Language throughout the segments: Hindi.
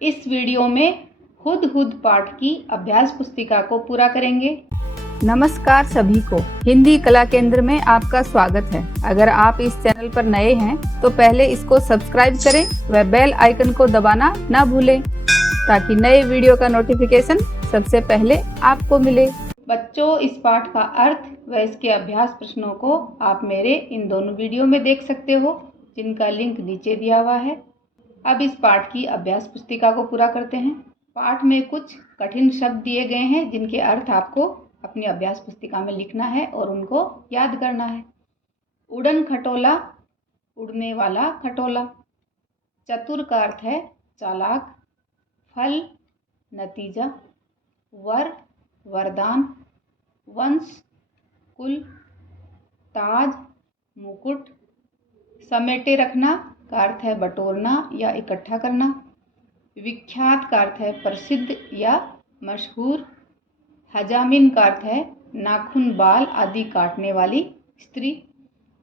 इस वीडियो में हुद-हुद पाठ की अभ्यास पुस्तिका को पूरा करेंगे। नमस्कार सभी को, हिंदी कला केंद्र में आपका स्वागत है। अगर आप इस चैनल पर नए हैं तो पहले इसको सब्सक्राइब करें व बेल आइकन को दबाना ना भूलें ताकि नए वीडियो का नोटिफिकेशन सबसे पहले आपको मिले। बच्चों, इस पाठ का अर्थ व इसके अभ्यास प्रश्नों को आप मेरे इन दोनों वीडियो में देख सकते हो, जिनका लिंक नीचे दिया हुआ है। अब इस पाठ की अभ्यास पुस्तिका को पूरा करते हैं। पाठ में कुछ कठिन शब्द दिए गए हैं जिनके अर्थ आपको अपनी अभ्यास पुस्तिका में लिखना है और उनको याद करना है। उड़न खटोला, उड़ने वाला खटोला। चतुर का अर्थ है चालाक। फल, नतीजा। वर, वरदान। वंश, कुल। ताज, मुकुट। समेटे रखना का अर्थ है बटोरना या इकट्ठा करना। विख्यात का अर्थ है प्रसिद्ध या मशहूर। हजामिन का अर्थ है नाखून, बाल आदि काटने वाली स्त्री।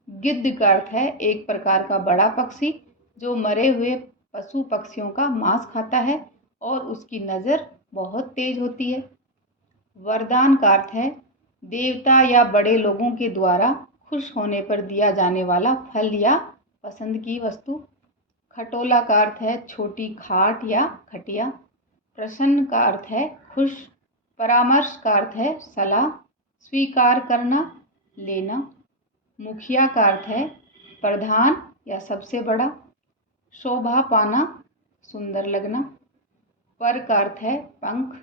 गिद्ध का अर्थ है एक प्रकार का बड़ा पक्षी जो मरे हुए पशु पक्षियों का मांस खाता है और उसकी नज़र बहुत तेज होती है। वरदान का अर्थ है देवता या बड़े लोगों के द्वारा खुश होने पर दिया जाने वाला फल या पसंद की वस्तु। खटोला का अर्थ है छोटी खाट या खटिया। प्रसन्न का अर्थ है खुश। परामर्श का अर्थ है सलाह। स्वीकार करना, लेना। मुखिया का अर्थ है प्रधान या सबसे बड़ा। शोभा पाना, सुंदर लगना। पर का अर्थ है पंख।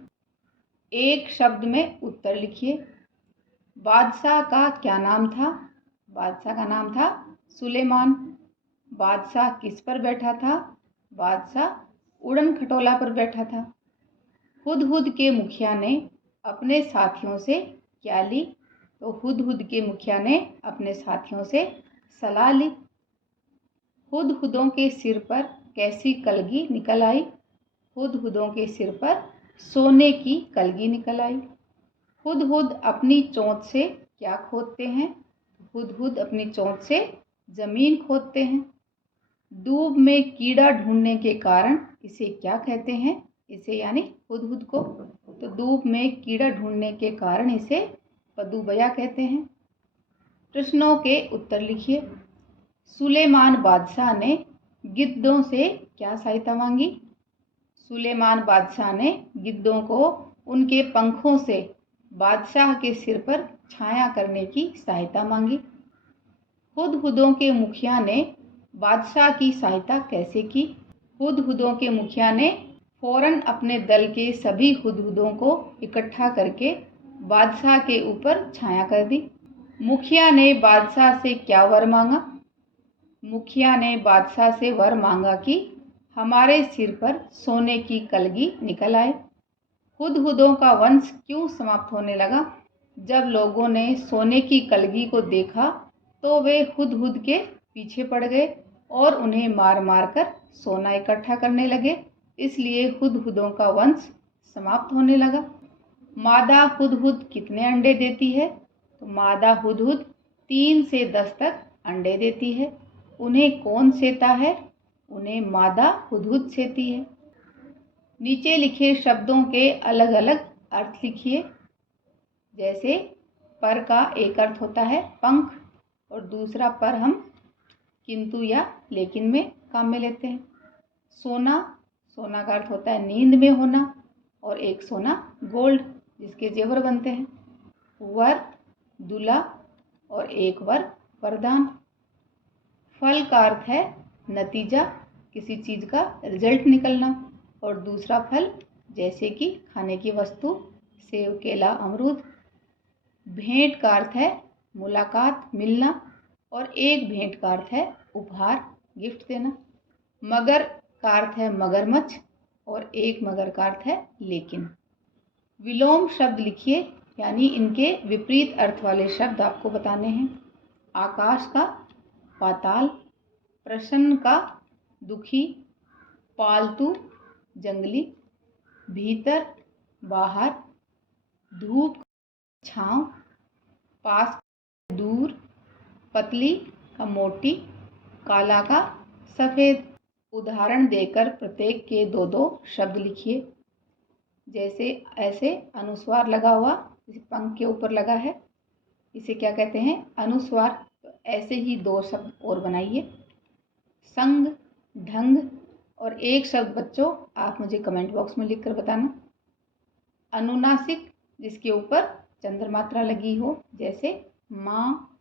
एक शब्द में उत्तर लिखिए। बादशाह का क्या नाम था? बादशाह का नाम था सुलेमान। बादशाह किस पर बैठा था? बादशाह उड़न खटोला पर बैठा था। हुदहुद के मुखिया ने अपने साथियों से क्या ली? तो हुदहुद के मुखिया ने अपने साथियों से सलाह ली। हुदहुदों के सिर पर कैसी कलगी निकल आई? हुदहुदों के सिर पर सोने की कलगी निकल आई। हुदहुद अपनी चोंच से क्या खोदते हैं? हुदहुद अपनी चोंच से जमीन खोदते हैं। दूब में कीड़ा ढूंढने के कारण इसे क्या कहते हैं? इसे यानी हुदहुद को। तो दूब में कीड़ा ढूंढने के कारण इसे पदुबया कहते हैं। प्रश्नों के उत्तर लिखिए। सुलेमान बादशाह ने गिद्धों से क्या सहायता मांगी? सुलेमान बादशाह ने गिद्धों को उनके पंखों से बादशाह के सिर पर छाया करने की सहायता मांगी। हुदहुदों के मुखिया ने बादशाह की सहायता कैसे की? हुदहुदों के मुखिया ने फौरन अपने दल के सभी हुदहुदों को इकट्ठा करके बादशाह के ऊपर छाया कर दी। मुखिया ने बादशाह से क्या वर मांगा? मुखिया ने बादशाह से वर मांगा कि हमारे सिर पर सोने की कलगी निकल आए। हुदहुदों का वंश क्यों समाप्त होने लगा? जब लोगों ने सोने की कलगी को देखा तो वे हुदहुद के पीछे पड़ गए और उन्हें मार मार कर सोना इकट्ठा करने लगे। इसलिए हुदहुदों का वंश समाप्त होने लगा। मादा हुदहुद कितने अंडे देती है? तो मादा हुदहुद 3 से 10 तक अंडे देती है। उन्हें कौन सेता है? उन्हें मादा हुदहुद सेती है। नीचे लिखे शब्दों के अलग अलग अर्थ लिखिए। जैसे पर का एक अर्थ होता है पंख और दूसरा पर हम किंतु या लेकिन में काम में लेते हैं। सोना, सोना का अर्थ होता है नींद में होना और एक सोना गोल्ड जिसके जेवर बनते हैं। वर, दूल्हा और एक वर वरदान। फल का अर्थ है नतीजा, किसी चीज़ का रिजल्ट निकलना और दूसरा फल जैसे कि खाने की वस्तु, सेब, केला, अमरूद। भेंट का अर्थ है मुलाकात, मिलना और एक भेंट का अर्थ है उपहार, गिफ्ट देना। मगर का अर्थ है मगरमच्छ और एक मगर का अर्थ है लेकिन। विलोम शब्द लिखिए, यानी इनके विपरीत अर्थ वाले शब्द आपको बताने हैं। आकाश का पाताल। प्रसन्न का दुखी। पालतू जंगली। भीतर बाहर। धूप छाँव। पास दूर। पतली का मोटी। काला का सफ़ेद। उदाहरण देकर प्रत्येक के 2-2 शब्द लिखिए। जैसे ऐसे अनुस्वार लगा हुआ, जैसे पंख के ऊपर लगा है, इसे क्या कहते हैं? अनुस्वार। तो ऐसे ही 2 शब्द और बनाइए, संग, ढंग। और एक शब्द बच्चों आप मुझे कमेंट बॉक्स में लिखकर बताना। अनुनासिक, जिसके ऊपर चंद्र मात्रा लगी हो, जैसे माँ।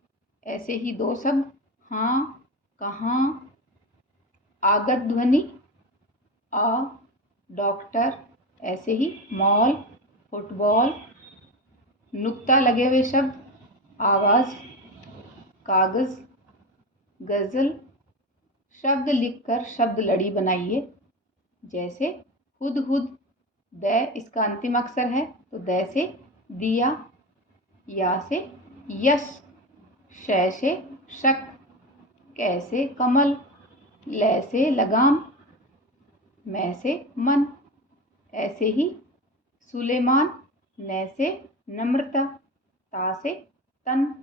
ऐसे ही 2 शब्द, हाँ, कहाँ। आगत ध्वनि, आ, डॉक्टर। ऐसे ही मॉल, फुटबॉल। नुक्ता लगे हुए शब्द, आवाज़, कागज़, गज़ल। शब्द लिखकर शब्द लड़ी बनाइए। जैसे हुद, द इसका अंतिम अक्षर है, तो द से दिया, या से यश, श से शक, क से कमल, ल से लगाम, म से मन। ऐसे ही सुलेमान, न से नम्रता, ता से तन,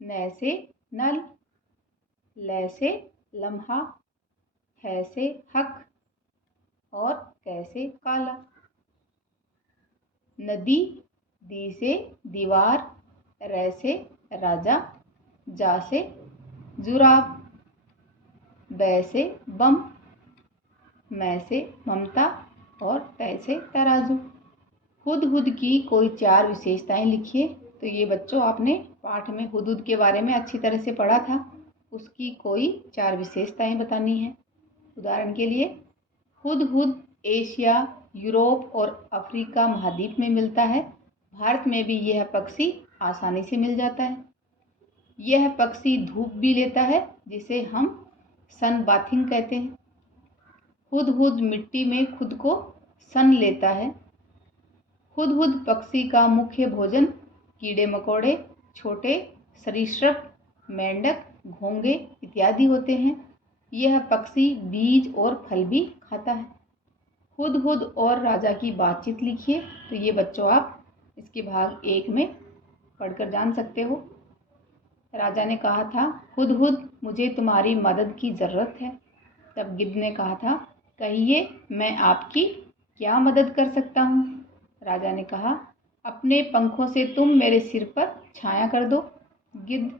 न से नल, ल से लम्हा, ह से हक और क से काला। नदी, दी से दीवार, र से राजा, जा से जुराब, ब से बम, म से ममता और त से तराजू। हुद की कोई 4 विशेषताएं लिखिए। तो ये बच्चों आपने पाठ में हुद के बारे में अच्छी तरह से पढ़ा था, उसकी कोई 4 विशेषताएं बतानी है। उदाहरण के लिए हुद एशिया, यूरोप और अफ्रीका महाद्वीप में मिलता है। भारत में भी यह पक्षी आसानी से मिल जाता है। यह पक्षी धूप भी लेता है, जिसे हम सन बाथिंग कहते हैं। हुद मिट्टी में खुद को सन लेता है। हुद पक्षी का मुख्य भोजन कीड़े मकोड़े, छोटे सरीसृप, मेंढक, घोंगे इत्यादि होते हैं। यह पक्षी बीज और फल भी खाता है। हुद और राजा की बातचीत लिखिए। तो ये बच्चों आप इसके भाग 1 में पढ़कर जान सकते हो। राजा ने कहा था, हुद मुझे तुम्हारी मदद की ज़रूरत है। तब गिद्ध ने कहा था, कहिए मैं आपकी क्या मदद कर सकता हूँ। राजा ने कहा, अपने पंखों से तुम मेरे सिर पर छाया कर दो। गिद्ध,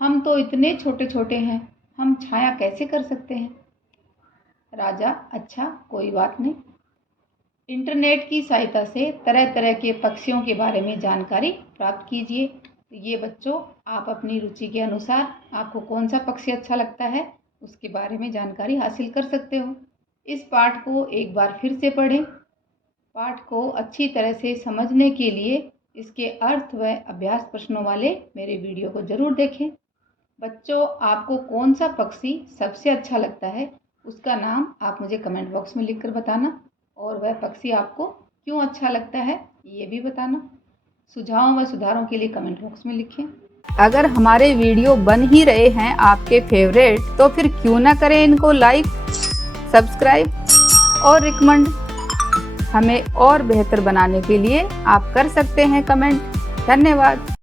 हम तो इतने छोटे छोटे हैं, हम छाया कैसे कर सकते हैं। राजा, अच्छा कोई बात नहीं। इंटरनेट की सहायता से तरह तरह के पक्षियों के बारे में जानकारी प्राप्त कीजिए। तो ये बच्चों आप अपनी रुचि के अनुसार आपको कौन सा पक्षी अच्छा लगता है उसके बारे में जानकारी हासिल कर सकते हो। इस पाठ को एक बार फिर से पढ़ें। पाठ को अच्छी तरह से समझने के लिए इसके अर्थ व अभ्यास प्रश्नों वाले मेरे वीडियो को ज़रूर देखें। बच्चों आपको कौन सा पक्षी सबसे अच्छा लगता है उसका नाम आप मुझे कमेंट बॉक्स में लिखकर बताना, और वह पक्षी आपको क्यों अच्छा लगता है ये भी बताना। सुझावों व सुधारों के लिए कमेंट बॉक्स में लिखें। अगर हमारे वीडियो बन ही रहे हैं आपके फेवरेट, तो फिर क्यों ना करें इनको लाइक, सब्सक्राइब और रिकमेंड। हमें और बेहतर बनाने के लिए आप कर सकते हैं कमेंट। धन्यवाद।